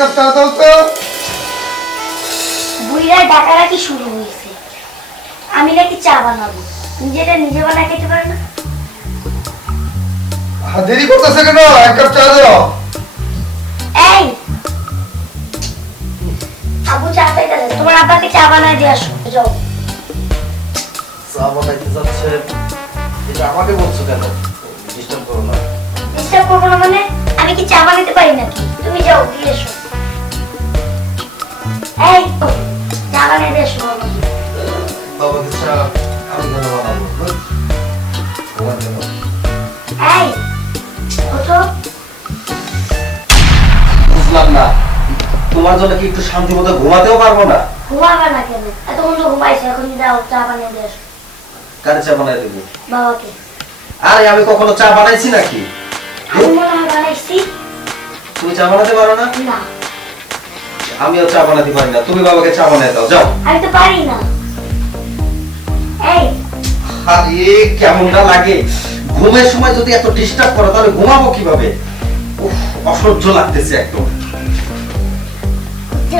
Cup চা দাও তো। বুইরা ডাকাডাকি শুরু হয়েছে, আমি নাকি চা বানাবো, নিজেটা নিজে বানায় খেতে পারে না। দেরি করতেছে কেন? এক কাপ চা দাও। এই আবু চা চাইতেছে, তোমার আব্বাকে চা বানায় দিয়ে আসো। যাও। চা বানাইতে যাচ্ছে, এটা আমাকে বলছো কেন? ডিস্টার্ব করো না। ডিস্টার্ব করবো না মানে? আমি কি চা বানাতে পারি নাকি? তুমি যাও দিয়ে এসো। এই চা বানিয়ে দিয়ে এসো। বাবাকে চা আমি কেন বানাবো? তোমার কেন? এই ওঠো। বুঝলাম না, তোমার জন্য কি একটু শান্তি মতো ঘুমাতেও পারবো না? ঘুমাবে না কেন? এতক্ষণ তো ঘুমাইছে, এখন যাও চা বানিয়ে দিয়ে এসো। কারে চা বানাই দেবো? বাবাকে। আরে আমি কখনো চা বানাইছি নাকি? আমি মনে হয় বানাইছি। তুমি চা বানাতে পারো না? না আমিও চা বানাতে পারি না, তুমি বাবাকে চা বানাই দাও, যাও। আমি তো পারি না। এই আরে কেমনটা লাগে, ঘুমের সময় যদি এত ডিস্টার্ব করো তাহলে ঘুমাবো কিভাবে? উফ, অসহ্য লাগতেছে একদম।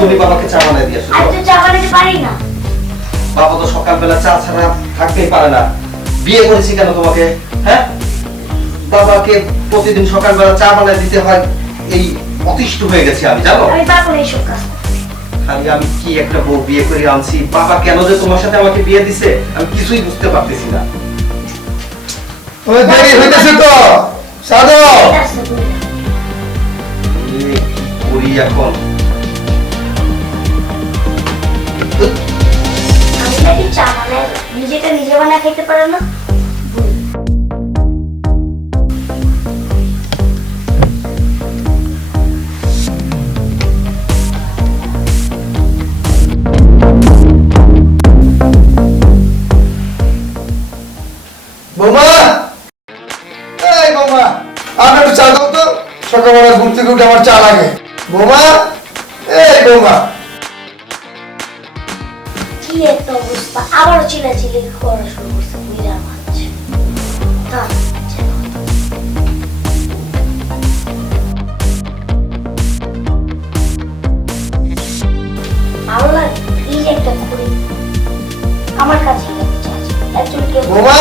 তুমি বাবাকে চা বানাই দিয়ে আসো। আমি তো চা বানাতে পারি না। বাবা তো সকালবেলা চা ছাড়া থাকতেই পারে না। বিয়ে করেছি কেন তোমাকে? হ্যাঁ, বাবাকে প্রতিদিন সকালবেলা চা বানাই দিতে হয়, এই অতিষ্ঠ হয়ে গেছি আমি, জানো? আমি পারবো না এইসব কাজ। খালি আমি কি একটা বউ বিয়ে করে আনছি, বাবা কেন যে তোমার সাথে আমাকে বিয়ে দিছে আমি কিছুই বুঝতে পারতেছি না। ওই দেরি হইতেছে তো, চা দাও। ঠিক আছে, বুঝলাম। কি করি এখন? আমি নাকি চা বানাই, নিজেটা নিজে বানায় খেতে পারো না? বৌমা, এই বৌমা, আমি একটু চা দাও তো। সকালবেলা ঘুম থেকে উঠে আমার চা লাগে। বৌমা, এই বৌমা। কি একটা অবস্থা, আবারও চিল্লাচিল্লি করা শুরু করছে বুইড়া মাছ। থাক, চলো। ভালো লাগে, এই যে একটা খুঁড়ি আমার কাছে একজন কেউ। বৌমা,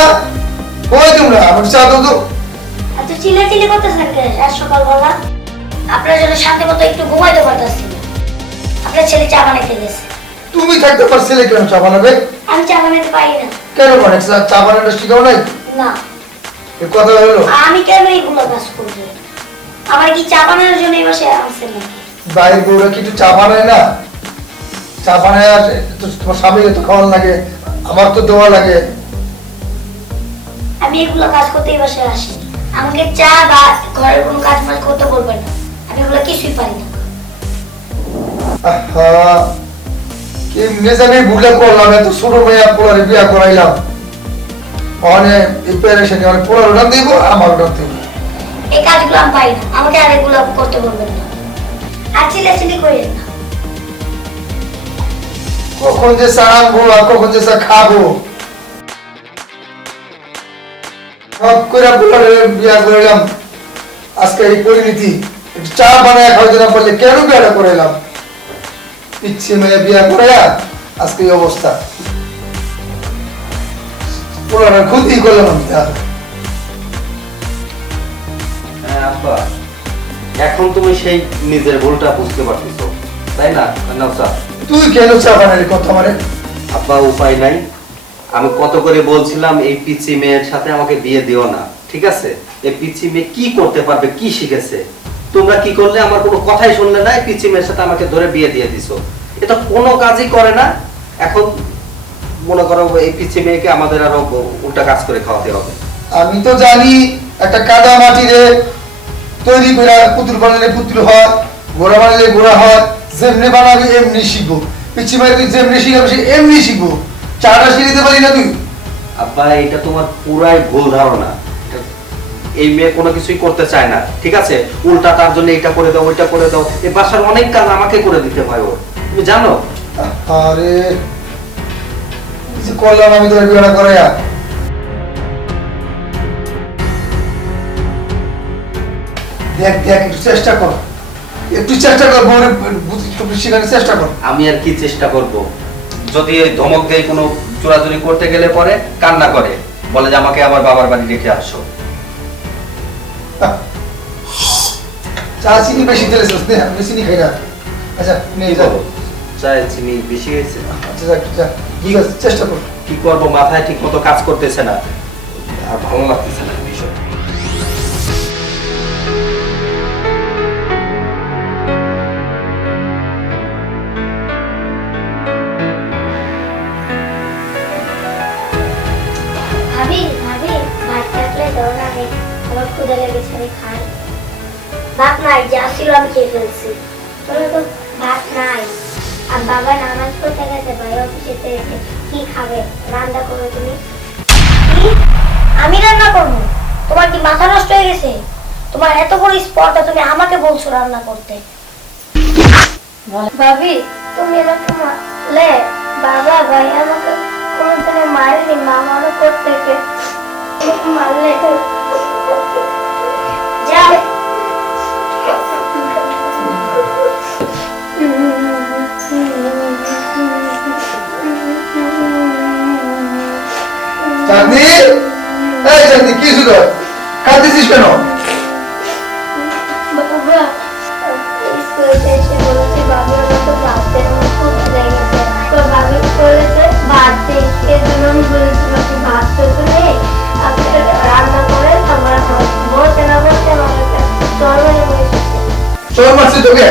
কই তোমরা? আমার চা দাও তো। এত চিল্লাচিল্লি করতেছেন কেন আজ সকালবেলা? আপনার জন্য শান্তি মতো একটু ঘুমাইতে পারতেছি না। আপনার ছেলে চা বানাইতে গেছে। তুমি থাকতে পার, ছেলে কেন চা বানাবে? আমি চা বানাইতে পারি না। কেন মানে চা বানানোটা শিখাও নাই? না, এ কথা হলো? আমি কেন এইগুলো কাজ করবো? আমার কি চা বানানোর জন্য এই বাসায় আনছেন নাকি? বাইরের বউরা কি একটু চা বানায় না? চা বানায় আর তো তোমার স্বামীকে তো খাওয়ান লাগে, আমার তো দেওয়া লাগে। আমি এগুলো কাজ করতে এই বাসায় আসি। আমাকে চা বা ঘরের কোনো কাজ মাজ করতে বলবেন না, আমি এগুলো কিছুই পারি না। আহা, কেমনে জানি ভুলে করলাম, এত ছোট মেয়ে পোলারে বিয়া করাইলাম। অনেক প্যারেশানি, অনেক পোলার উঠান দিব, আমার উঠান দিব। এই কাজগুলো আমি পারি না, আমাকে আর এগুলো করতে বলবেন না। আর চিল্লাচিল্লি করেন না। কখন যে চা আনবো আর কখন যে চা খাবো, সব করে পোলারে বিয়া করাইলাম। আজকে এই পরিণতি, একটু চা বানায় খাওয়াতে না পারলে কেন বিয়াটা করাইলাম? পিচ্ছি মেয়ে বিয়া করাইয়া আজকে এই অবস্থা। পোলারের ক্ষতি করলাম আমি। হ্যাঁ আব্বা, এখন তুমি সেই নিজের ভুলটা বুঝতে পারতেছো, তাই না? নাও চা। তুই কেন চা বানালি কথা মানে? আব্বা উপায় নাই, আমি কত করে বলছিলাম এই পিচ্চি মেয়ের সাথে আমাকে বিয়ে দিও না, ঠিক আছে? এই পিচ্চি মেয়ে কি করতে পারবে, কি শিখেছে? তোমরা কি করলে? আমার কোনো কথাই শুনলে না, এই পিচ্চি মেয়ের সাথে আমাকে ধরে বিয়ে দিয়ে দিছো। এটা কোনো কাজই করে না। এখন মনে করো এই পিচ্চি মেয়েকে আমাদের আরো উল্টা কাজ করে খাওয়াতে হবে। আমি তো জানি একটা কাদা মাটিরে তৈরি করে পুতুল বানালে পুতুল হয়, গোড়া বানালে গোড়া হয়। যেমনি বানাবি এমনি শিখবো। পিচ্ছি মাই তুই যেমনি শিখাবি সে এমনি শিখবো। চাটা শিখিতে পারি না তুই? আব্বা এটা তোমার পুরাই ভুল ধারণা। এই মেয়ে কোনো কিছুই করতে চায় না, ঠিক আছে? উল্টা তার জন্য এটা করে দাও, ওইটা করে দাও। এই বাসার অনেক কাজ আমাকে করে দিতে হয় ওর, তুমি জানো? আরে কিছু করলাম আমি তোর বিয়েটা করাইয়া। দেখ দেখ একটু চেষ্টা কর, একটু চেষ্টা কর বউরে একটু শেখানোর চেষ্টা কর। আমি আর কি চেষ্টা করব? যদি এই ধমক দিয়ে কোনো চোরাচুরি করতে গেলে পরে কান্না করে, বলে যে আমাকে আমার বাবার বাড়ি রেখে আসো। চা চিনি বেশি দিলেছ না, আমি চিনি খাই না। আচ্ছা নিয়ে যাও। চায় চিনি বেশি হয়েছে। আচ্ছা যা একটু যা, ঠিক আছে চেষ্টা কর। কি করব, মাথায় ঠিক মতো কাজ করতেছে না, আর ভালো লাগতেছে না বিষয়। ভাবি ভাবি ভাত থাকলে দাও না, আমার ক্ষুধা লেগেছে, আমি খাই। ভাত নাই, যা ছিল আমি খেয়ে ফেলছি। তোরা তো ভাত নাই, আর বাবা নামাজ পড়তে গেছে, ভাই অফিসেতে এসে কি খাবে? রান্না করবে তুমি? কি? আমি রান্না করবো? তোমার কি মাথা নষ্ট হয়ে গেছে? তোমার এত বড় স্পর্ধা, তুমি আমাকে বলছো রান্না করতে? ভাবি তুমি এরকম মারলে, বাবা ভাই আমাকে কোনোদিনও মারেনি, মা মনে করতে মারলে যাও। চাঁদনি, এই চাঁদনি কি ছিল? কাঁদতেছিস কেন? বাবা স্কুলে এসে বলেছে বাবা আমাকে ভাত দেয়, আমার খুব লেগেছে। তো ভাবি বলেছে ভাত দেয়, এর জন্য আমি বলেছি বাকি ভাত তো নেই, আপনি রান্না করে আমার বলতে না বলতে আমাকে তরবারি বসেছে। চোর মারছি তোকে?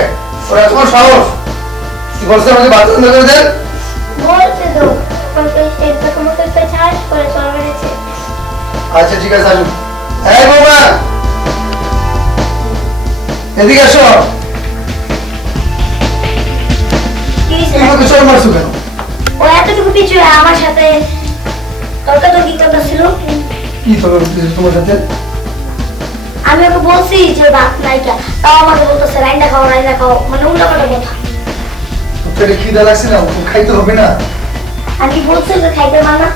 ওরা তোমার সাহস? কি বলছে আমাকে ভাত রান্না করে দেন? বলতে তো আমাকে সেটা আমাকে পেছাড় করে চলে মেরেছে। আচ্ছা ঠিক আছে আসুন। এই বাবা এদিকে আসো। কি হয়েছে? তুমি আমাকে চোর মারছো কেন? ও এতটুকু পিছু হয়ে আমার সাথে তর্কাতর্কি করতেছিল। কি তবে তোমার সাথে? আমি ওকে বলছি যে ভাত নাইটা, তাও আমাকে বলতেছে রাইন্দা খাও রাইন্দা খাও, মানে উল্টাপাল্টা কথা। তোর পেটে খিদা লাগছে না? ওকে খাইতে হবে না? আমি বলছি যে খাইতে পার না,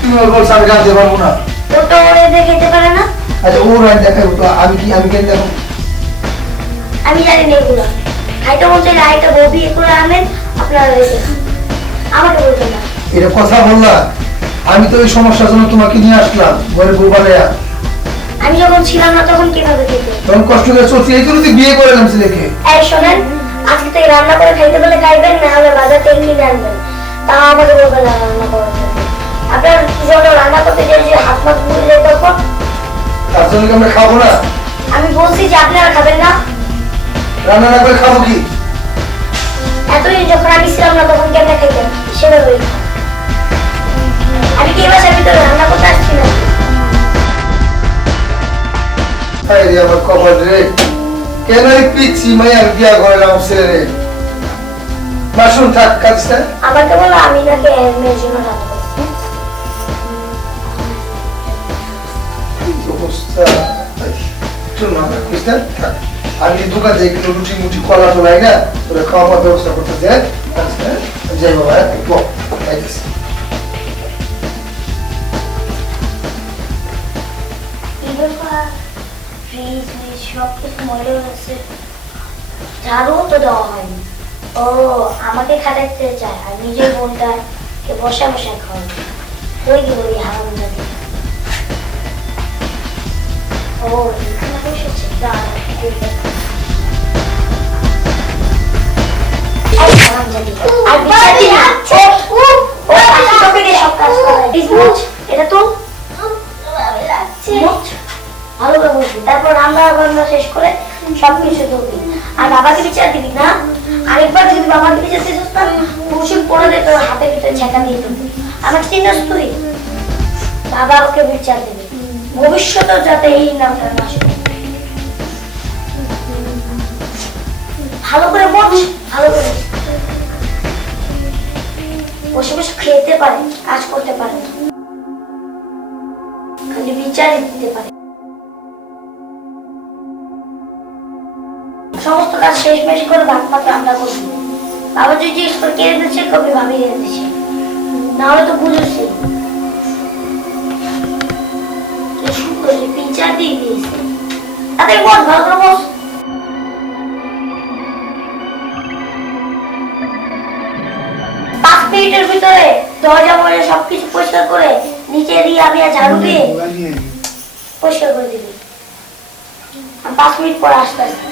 তুমি ওর বলছো আমি রাঁধতে পারবো না। ও তো ওরে দিয়ে খেতে পারে না। আচ্ছা ও রাঁধ দেখাবো তো আমি কেন দেখো? আমি জানি না এগুলো। খাইতে বলতে আরেকটা বউ বিয়ে করে আনেন, আপনারা রেখে খান। আমাকে বলবেন না। এটা কথা বললা? আমি তো এই সমস্যার জন্য তোমাকে নিয়ে আসলাম ঘরে বউ বানাইয়া। আমি যখন ছিলাম না তখন কিভাবে খেতে? তখন কষ্ট করে চলছি, এই জন্য তুই বিয়ে করলাম ছেলেকে। এই শোনেন, আজকে তো এই রান্না করে খাইতে বলে খাইবেন, না হলে বাজার থেকে কিনে আনবেন। তাও আমাকে বলবেন না রান্না করার জন্য। আপনার যখন রান্না করতে যে হাত মাত পুড়ে যায় তখন তার জন্য কি আমরা খাবো না? আমি বলছি যে আপনারা খাবেন না। রান্না না করে খাবো কি? এতদিন যখন আমি ছিলাম না তখন কেমনে খাইতেন? সেভাবেই খান। আমি কি বাসার ভিতরে রান্না করতে আসছি না? হায় রে আমার কপাল রে, কেন এই পিচ্ছি মাইয়ার বিয়া করলাম ছেলে রে। মাসুম থাক কাঁদিস না। আমাকে বলো আমি নাকি মেয়ের জন্য রান্না করছি। অবস্থা শোন না কাঁদিস না, থাক। আমি দোকান যাই একটু রুটি মুটি কলা তোলাই না, তোরা খাওয়ার ব্যবস্থা করতে যাই। কাঁদিস না, যাই বাবা খাইতেছি। ফ্রিজ ফ্রিজ সব কিছু ময়লা হয়েছে, ঝাড়ু তো দেওয়া হয়নি। ও আমাকে খাটাইতে চায় আর নিজের বোনটা কে বসা বসা খাওয়াবে। ওই কি বলি হারাম জানি। ও এখানে বসেছে, দাঁড়া, এই দেখ। এই হারামজাদি। আর বিচারটি না, ও পাশে তোকে দিয়ে সব কাজ করায়। প্লিজ মুছ, এটা তো মুছ। ভালো করে বসবি, তারপর রান্না বান্না শেষ করে সবকিছু ধরবি। আর বাবাকে বিচার দিবি না। আরেকবার যদি বাবাকে বিচার দিস না, পুরুষের পড়ে দিয়ে তোর হাতের ভিতরে ছেঁকা দিয়ে দিবি। আমার চিন্তাস তুই, বাবা ওকে বিচার দিবি, ভবিষ্যতেও যাতে এই নামটা না শুনে। ভালো করে বস, ভালো করে বসে বসে খেতে পারে, কাজ করতে পারে না, খালি বিচারই দিতে পারে। সমস্ত কাজ শেষ মেশ করে ভাত পাতে আমরা করছি। বাবা যদি জিজ্ঞেস করে কে রেঁধেছে, কবে ভাবি রেঁধেছে, না হলে তো বুঝেছি বিচার দিয়ে দিয়েছে। তাদের বস, ভালো করে বস। মিনিটের ভিতরে দরজা মরে সবকিছু পরিষ্কার করে নিচে দিয়ে আমি আর ঝাড়ু দিয়ে পরিষ্কার করে দিবি। আমি 5 মিনিট পরে আসতেছি।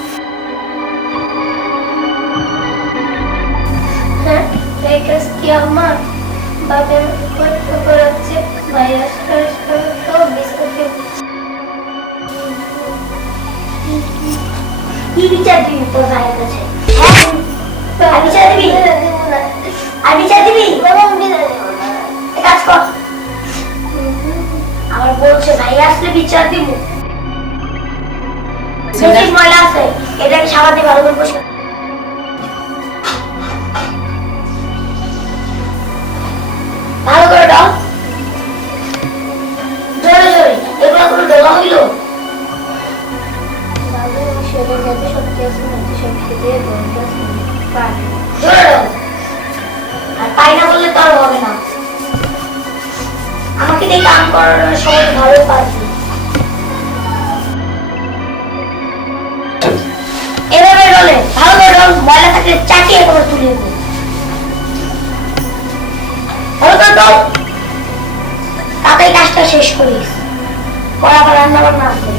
হ্যাঁ, এই কাজ কি আমার বাবার করতে করাচ্ছে ভাইয়া তো বিস্কুট কি বিচার দিবি তোর ভাইয়ের কাছে? হ্যাঁ, বিচার দিবি? আর বিচার দিবি? কাজ কর। আমার বলছে ভাই আসলে বিচার দিব। বেশি ময়লা আছে, এটাকে সাবান দিয়ে ভালো করে পরিষ্কার। ভালো করে দাও, জোরে জোরে। এগুলো কোনো ডোলা হইল? জোরে দাও। আর পাই না বললে তো আর হবে না। আমাকে দিয়ে কাম করানোর সময় ভালো পাচ্ছি। এভাবে রলে ভালো করে রল, ময়লা থাকলে চাটিয়ে করে তুলে দেবো। ভালো করে দাও, তাতেই কাজটা শেষ করিস। পরে আবার রান্না বান্না আছে।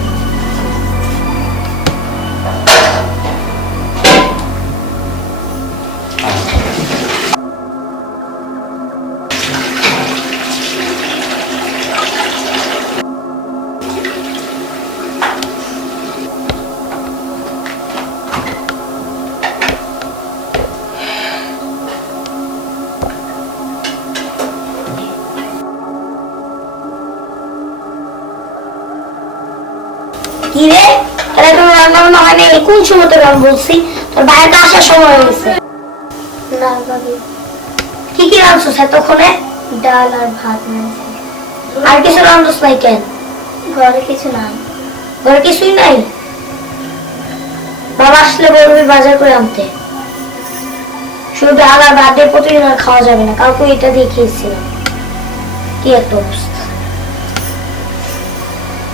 কি রে, তাহলে তোর রান্না বান্না হয় না? কোন সময় তোর আমি বলছি তোর বাইরে আসার সময় হয়েছে। না ভাবি, কি কি রাঁধছিস এতক্ষণে? ডাল আর ভাত রাঁধছি। আর কিছু রাঁধছিস নাই কেন? ঘরে কিছু নাই। ঘরে কিছুই নাই? বাবা আসলে বলবি বাজার করে আনতে। শুধু ডাল আর ভাত দিয়ে প্রতিদিন আর খাওয়া যাবে না, কাউকে এটা দিয়ে খেয়েছিলাম। কি একটা অবস্থা।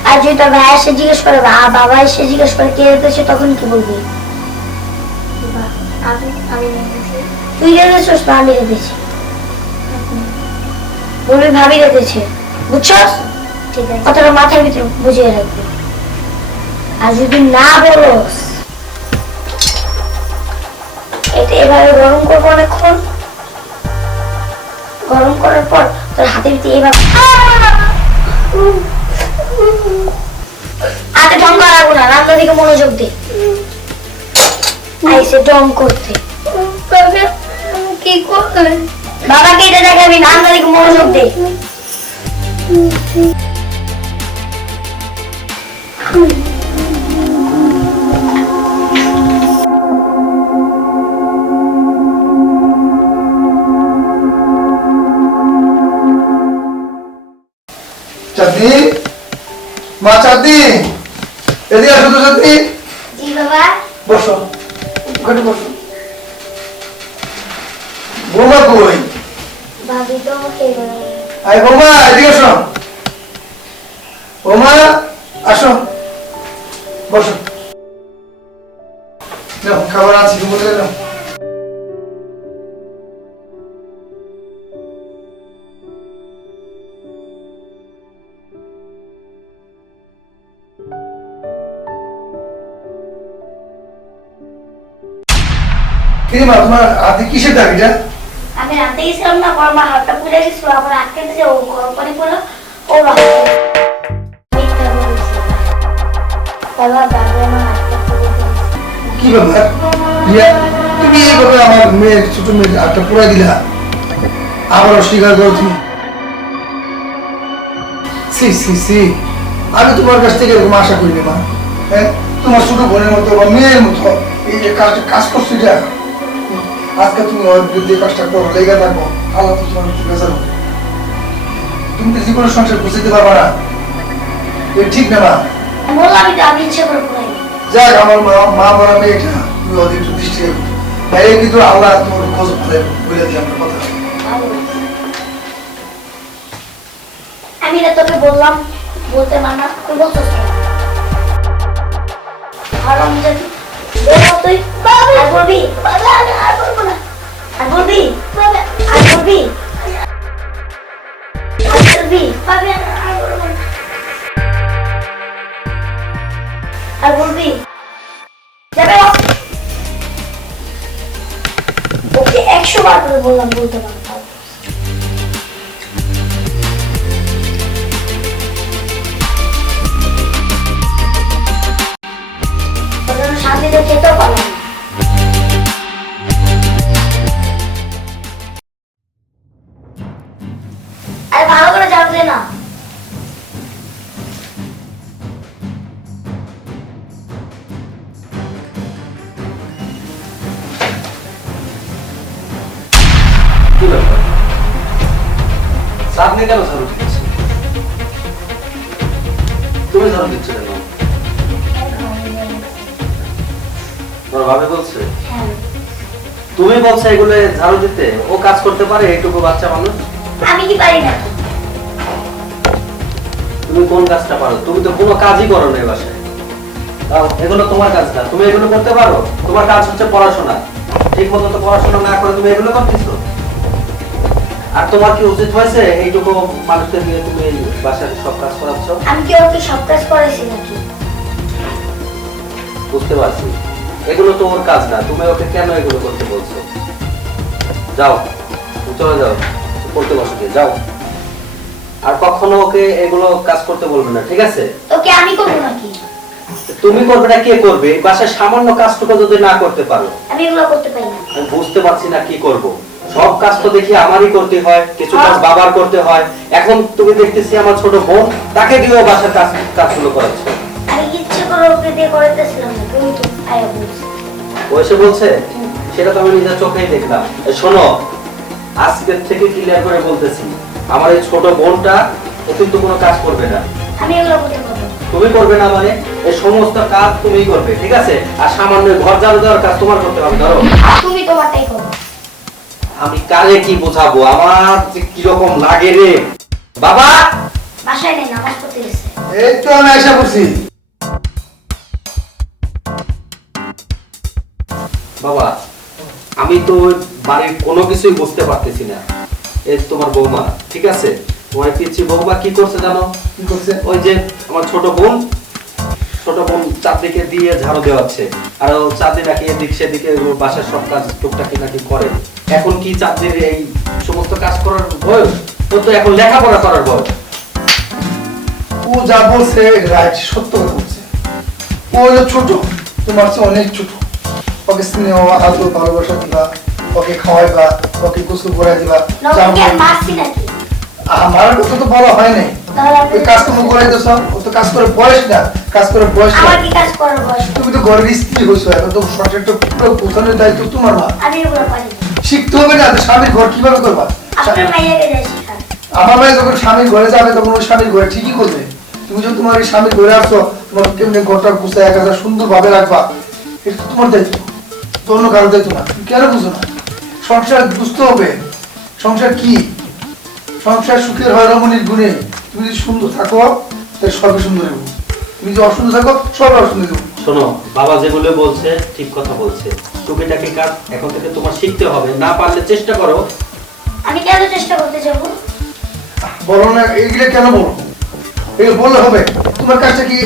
আর যদি তোর ভাই এসে জিজ্ঞেস করে বা বাবা এসে জিজ্ঞেস করে কে রেঁধেছে, তখন কি বলবি? তুই রেঁধেছিস না আমি রেঁধেছি? বলবি ভাবি রেঁধেছে। বুঝছস? ঠিক আছে, কথাটা মাথার ভিতরে বুঝিয়ে রাখবি। আর যদি না বলস, এটা এভাবে গরম করবো অনেকক্ষণ। গরম করার পর তোর হাতের ভিতরে এভাবে হাতে ঢং করাবো না, রান্নার দিকে মনোযোগ দে। আইসে ঢং করতে। কি করবে? বাবাকে এটা দেখাবি না, রান্নার দিকে মনোযোগ দে। চাঁদনি, মা চাঁদনি, এদিকে আসো তো চাঁদনি। জি বাবা। বসো, ওখানে বসো। বৌমা কই? ভাবি তো খেয়ে আয় বৌমা, এদিকে আসো। বৌমা আসো, বসো। নাও খাবার আনছি, বলে নাও। কি মা, তোমার হাতে কিসের দাবিটা? আমি রাতে গেছিলাম না, পর মা হাতটা পুড়ে গেছিল, আবার আটকে দিয়েছে, ও গরম পানি পড়লো, ও কি ব্যাপার রিয়া, তুমি এইভাবে আমার মেয়ের ছোট মেয়ের হাতটা পুরাই দিলা, আবার অস্বীকার করো তুমি? সি সি সি, আমি তোমার কাছ থেকে এরকম আশা করিনি মা। হ্যাঁ, তোমার ছোট বোনের মতো বা মেয়ের মতো এই যে কাজ করছো, এটা আজকে তুমি ওর বিরুদ্ধে কাজটা করো, লেগে থাকো, আল্লাহ তো তোমার একটু বেজার হবে। তুমি তো জীবনের সংসার বুঝতে পারবা না, এটা ঠিক না মা। বললামই তো, আমি ইচ্ছে করে পুরাই। যাক, আমার মা মরা মেয়েটা তুমি ওদের একটু দৃষ্টি রাখো। তাই কিন্তু আল্লাহ তোমার খোঁজ বলে দিয়ে আমার কথা। আমি না তোকে বললাম, বলতে মানা, তুই বলছিস হারাম জানি। তুই আর বলবি? আর বলবো না। আর বলবি? আর বলবি? ওকে 100 বার করে বললাম বলতে পারো তাও। ওর শান্তিতে খেতেও পারলাম না। আরে ভালো করে ঝাড়ু দে না। কি ব্যাপার সামনে কেন ঝাড়ু দিচ্ছে? তুমি ঝাড়ু দিচ্ছ কেন? তোমার ভাবে বলছে? হ্যাঁ, তুমি বলছো এগুলো ঝাড়ু দিতে? ও কাজ করতে পারে এইটুকু বাচ্চা মানুষ? আমি কি পারি না? তুমি কোন কাজটা পারো? তুমি তো কোনো কাজই করো না এই বাসায়। তাও এগুলো তোমার কাজ না, তুমি এগুলো করতে পারো? তোমার কাজ হচ্ছে পড়াশোনা, ঠিক মতো তো পড়াশোনা না করে তুমি এগুলো করতেছো। আর তোমার কি উচিত হয়েছে এইটুকু মানুষকে দিয়ে তুমি এই বাসার সব কাজ করাচ্ছ? আমি কি ওকে সব কাজ করেছি নাকি? বুঝতে পারছি, এগুলো তো ওর কাজ না, তুমি ওকে কেন এগুলো করতে বলছো? যাও, তুমি চলে যাও, পড়তে বসো গিয়ে, যাও। আর কখনো ওকে এগুলো কাজ করতে বলবে না, ঠিক আছে? ওকে আমি করবো নাকি? তুমি করবে না, কে করবে? এই বাসায় সামান্য কাজটুকু যদি না করতে পারো। আমি এগুলো করতে পারি না। আমি বুঝতে পারছি না কি করব। সব কাজ তো দেখি আমারই করতে হয়, কিছু কাজ বাবার করতে হয়। এখন তুমি দেখতেছি আমার ছোট বোন, তাকে দিয়েও বাসার কাজগুলো করাচ্ছ। আমি ইচ্ছে করে ওকে দিয়ে করাতেছিলাম না, তুমি তো আয়া বলছো। ও এসে বলছে? সেটা তো আমি নিজের চোখেই দেখলাম। শোনো, আজকের থেকে ক্লিয়ার করে বলতেছি, আমার এই ছোট বোনটা ও কিন্তু কোনো কাজ করবে না। আমি এগুলো করতে পারবো না। তুমি করবে না মানে? এই সমস্ত কাজ তুমিই করবে, ঠিক আছে? আর সামান্য ঘর ঝাড়ু দেওয়ার কাজ তোমার করতে হবে। ধরো, তুমি তোমারটাই করো। আমি কারে কি বোঝাবো? আমার যে কিরকম লাগে রে। বাবা, বাসায় নেই, নামাজ পড়তে গেছে। এই তো আমি আশা করছি। বাবা, আমি তো বাড়ির কোনো কিছুই বুঝতে পারতেছি না। এই তোমার বৌমা, ঠিক আছে? তোমার পিচ্ছি বৌমা কি করছে জানো? কি করছে? ওই যে আমার ছোট বোন চারদিকে দিয়ে ঝাড়ু দেওয়াচ্ছে। আর ও চাঁদনি নাকি এদিক সেদিকে বাসার সব কাজ টুকটাকি নাকি করে। এখন কি চাঁদনির এই সমস্ত কাজ করার বয়স? ও তো এখন লেখাপড়া করার বয়স। ও যা বলছে রাইট, সত্য কথা বলছে। ও হলো ছোট, তোমার চেয়ে অনেক ছোট। ওকে স্নেহ আদর ভালোবাসা দিবা, ওকে খাওয়াইবা, ওকে গোসল করাই দিবা। নবকে আর মারছি নাকি? আমার কথা তো বলা হয় নাই। তাহলে আপনি ওই কাজ তুমি করাইতেছ, ও তো কাজ করে বয়স না, কাজ করে বয়স না। আমার কি কাজ করার বয়স? তুমি তো ঘরের স্ত্রী হয়েছো, এখন তো সংসারটা পুরো গোছানোর দায়িত্ব তোমার। মা আমি এগুলো পারি না। শিখতে হবে না, তো স্বামীর ঘর কিভাবে করবা? আপনার মাইয়াকে যাই শেখান। আমার ভাই যখন স্বামীর ঘরে যাবে তখন ওই স্বামীর ঘরে ঠিকই করবে। তুমি যখন তোমার এই স্বামীর ঘরে আসছো, তোমার কেমনি ঘরটা গুছায় এক হাজার সুন্দর ভাবে রাখবা, এটা তো তোমার দায়িত্ব, তো অন্য কারো দায়িত্ব না। তুমি কেন বুঝো না? সংসার বুঝতে হবে। সংসার কি? সংসার সুখের হয় রমণীর গুণে। তুমি যদি সুন্দর থাকো তাহলে সবই সুন্দর হবে, তুমি যদি অসুন্দর থাকো সব অসুন্দর হবে। শোনো, বাবা যেগুলো বলছে ঠিক কথা বলছে। টুকিটাকি কাজ এখন থেকে তোমার শিখতে হবে, না পারলে চেষ্টা করো। আমি কেন চেষ্টা করতে যাবো? বলো না, এইগুলো কেন বলো? এগুলো বললে হবে? তোমার কাজটা কি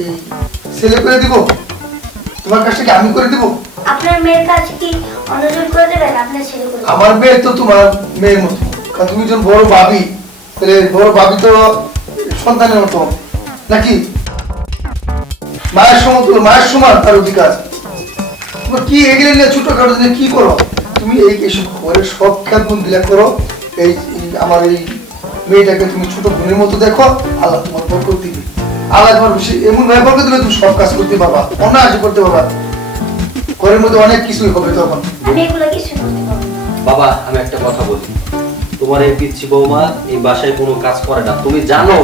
এই ছেলে করে দিব? তোমার কাজটা কি আমি করে দিব? আপনার মেয়ের কাজ কি অন্যজন করে দেবেন? আপনার ছেলে করে দেবে। আমার মেয়ে তো তোমার মেয়ের মতো, কারণ তুমি যখন বড় ভাবি, তাহলে বড় ভাবি তো সন্তানের মতো নাকি? মায়ের সমতুল্য, মায়ের সমান তার অধিকার। তোমার কি এগুলো নিয়ে ছোটখাটো জিনিস কি করো? তুমি এই এসব ঘরের সব খেয়াল দিলা করো। এই আমার এই মেয়েটাকে তুমি ছোট বোনের মতো দেখো, আল্লাহ তোমার বরকত দিবে। আল্লাহ তোমার এমন ভাবে বরকত দিবে, তুমি সব কাজ করতে পারবা, অনায়াসে করতে পারবা। ঘরের মধ্যে অনেক কিছুই হবে তখন। আমি এগুলো কিছু করতে পারবো না। বাবা, আমি একটা কথা বলি, তোমার এই পিচ্ছি বৌমা এই বাসায় কোনো কাজ করে না। তুমি জানো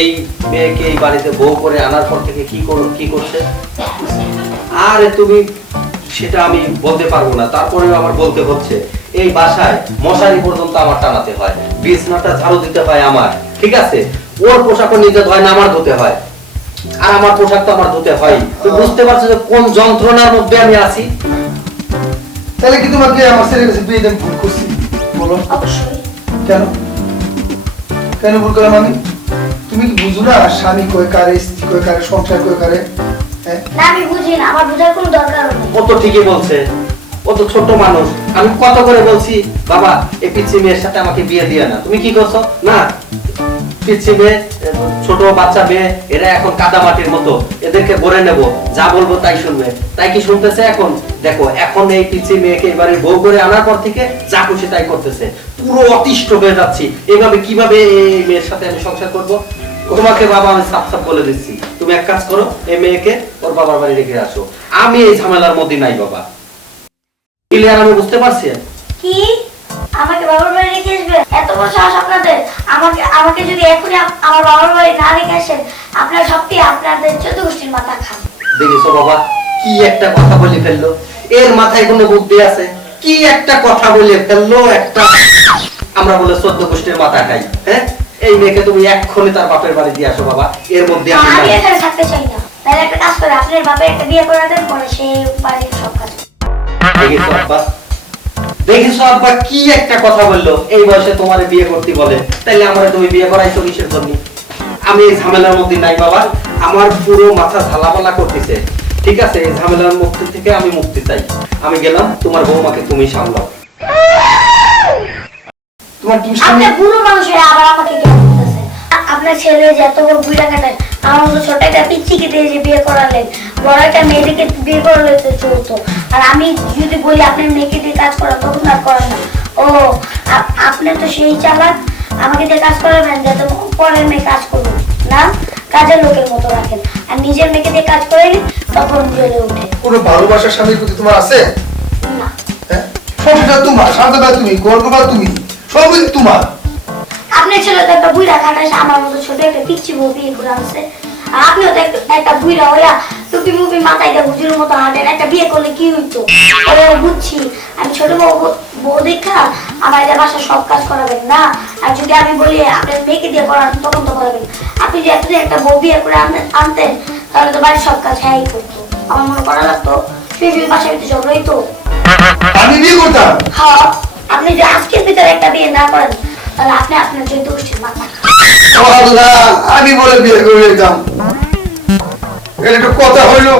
এই মেয়েকে এই বাড়িতে বউ করে আনার পর থেকে কি করছে? আরে তুমি সেটা আমি বলতে পারবো না, তারপরেও আমার বলতে হচ্ছে। এই বাসায় মশারি পর্যন্ত আমার টানাতে হয়, বিছনাটা ঝাড়ু দিতে হয় আমার, ঠিক আছে? ওর পোশাকও নিজে ধয় না, আমার ধুতে হয়। আর আমার পোশাক তো আমার ধুতে হয়। তুমি বুঝতে পারছো যে কোন যন্ত্রণার মধ্যে আমি আছি? তাহলে কি তোমাকে আমার ছেলের কাছে বিয়ে দেন ভুল করছি? বলো অবশ্যই। কেন? কেন ভুল করলাম আমি? তুমি কি বুঝো না স্বামী কয় কারে, স্ত্রী কয় কারে, সংসার কয় কারে? হ্যাঁ, না আমি বুঝি না, আমার বোঝার কোনো দরকারও নেই। ও তো ঠিকই বলছে, ও কত ছোট মানুষ, আমি কত করে বলছি বাবা এই পিচ্ছি মেয়ের সাথে আমাকে বিয়ে দিয়ে না, তুমি কি করছো? না, পিচ্ছি মেয়ে, ছোট বাচ্চা মেয়ে, এরা এখন কাদা মাটির মতো, এদেরকে গড়ে নেব, যা বলবো তাই শুনবে। তাই কি শুনতেছে এখন? দেখো এখন এই পিচ্ছি মেয়েকে এবারে বউ করে আনার পর থেকে যা খুশি তাই করতেছে, পুরো অতিষ্ঠ হয়ে যাচ্ছি। এভাবে কিভাবে এই মেয়ের সাথে আমি সংসার করবো? তোমাকে বাবা আমি সাফ সাফ বলে দিচ্ছি, তুমি এক কাজ করো, এই মেয়েকে ওর বাবার বাড়ি রেখে আসো। আমি এই ঝামেলার মধ্যে নাই বাবা। ক্লিয়ার? আমি বুঝতে পারছি। কি আমাকে বাবার বাড়ি রেখে আসবে? এত বড় সাহস আপনাদের! আমাকে যদি এখনই আমার বাবার বাড়ি না রেখে আসেন, আপনারা সত্যি আপনাদের 14 গোষ্ঠীর মাথা খান। দেখেছো বাবা কি একটা কথা বলে ফেললো, এর মাথায় কোনো বুদ্ধি আছে? কি একটা কথা বলে ফেললো একটা, আমরা বলে 14 গোষ্ঠীর মাথা খাই। হ্যাঁ, এই মেয়েকে তুমি এক্ষুনি তার বাপের বাড়ি দিয়ে আসো বাবা, এর মধ্যে আমি এখানে থাকতে চাই না। তাহলে একটা কাজ করে আপনার বাপের একটা বিয়ে করে দেন, পরে সেই বাড়ির সব কাজ। দেখেছো আব্বা, দেখেছো আব্বা কি একটা কথা বললো, এই বয়সে তোমার বিয়ে করতে বলে, তাইলে আমরা তুমি বিয়ে করাইছো কিসের জন্য? আমি এই ঝামেলার মধ্যে নাই বাবা, আমার পুরো মাথা ঝালাপালা করতেছে। ঠিক আছে, এই ঝামেলার মুক্তি থেকে আমি মুক্তি চাই। আমি গেলাম, তোমার বৌমাকে তুমি সামলাও। তোমার তুমি আপনি বুড়ো মানুষ হয়ে আবার আমাকে কেন বলতেছেন? আপনার ছেলে যে এত বড় বুড়া কাটায়, আমার মতো ছোট একটা পিচ্চিকে দিয়ে যে বিয়ে করালেন, বড় একটা মেয়েকে বিয়ে করালে তো চলতো। আর আমি যদি বলি আপনার মেয়েকে দিয়ে কাজ করা, তখন আর করেন না। ও আপনি তো সেই চালাক, আমাকে দিয়ে কাজ করাবেন যাতে পরের মেয়ে কাজ করুন না, কাজের লোকের মতো রাখেন। আর নিজের মেয়েকে দিয়ে কাজ করে তখন জ্বলে ওঠে। কোনো ভালোবাসার স্বামীর প্রতি তোমার আছে? না। হ্যাঁ, সংসার তোমার, শান্ততা তুমি, গর্বটা তুমি, সবই তোমার। আপনার ছেলে তো একটা বুড়া খাটায়, আমার মতো ছোট একটা পিচ্ছি বউ বিয়ে করে আনছে। আর আপনিও তো একটা বুড়া হইয়া টুপি মুপি মাথায় দিয়ে হুজুরের মতো হাঁটেন, একটা বিয়ে করলে কি হইতো? বুঝছি, আমি ছোট বউ দেখা আমার এদের বাসার সব কাজ করাবেন না। আর যদি আমি বলি আপনার মেয়েকে দিয়ে করান, তখন তো করাবেন। আপনি যে এতদিন একটা বউ বিয়ে করে আনতেন, তাহলে তো বাড়ির সব কাজ হ্যাঁ করতো, আমার মনে করা লাগতো। সেই বাসার ভিতরে ঝগড়াই তো। আমি বিয়ে করতাম? হ্যাঁ, আপনি যে আজকের ভিতরে একটা বিয়ে না করেন, তাহলে আপনি আপনার 14 গোষ্ঠীর মাথা খান। আল্লাহ, আমি বলে বিয়ে করে নিতাম, এটা একটা কথা হইলো?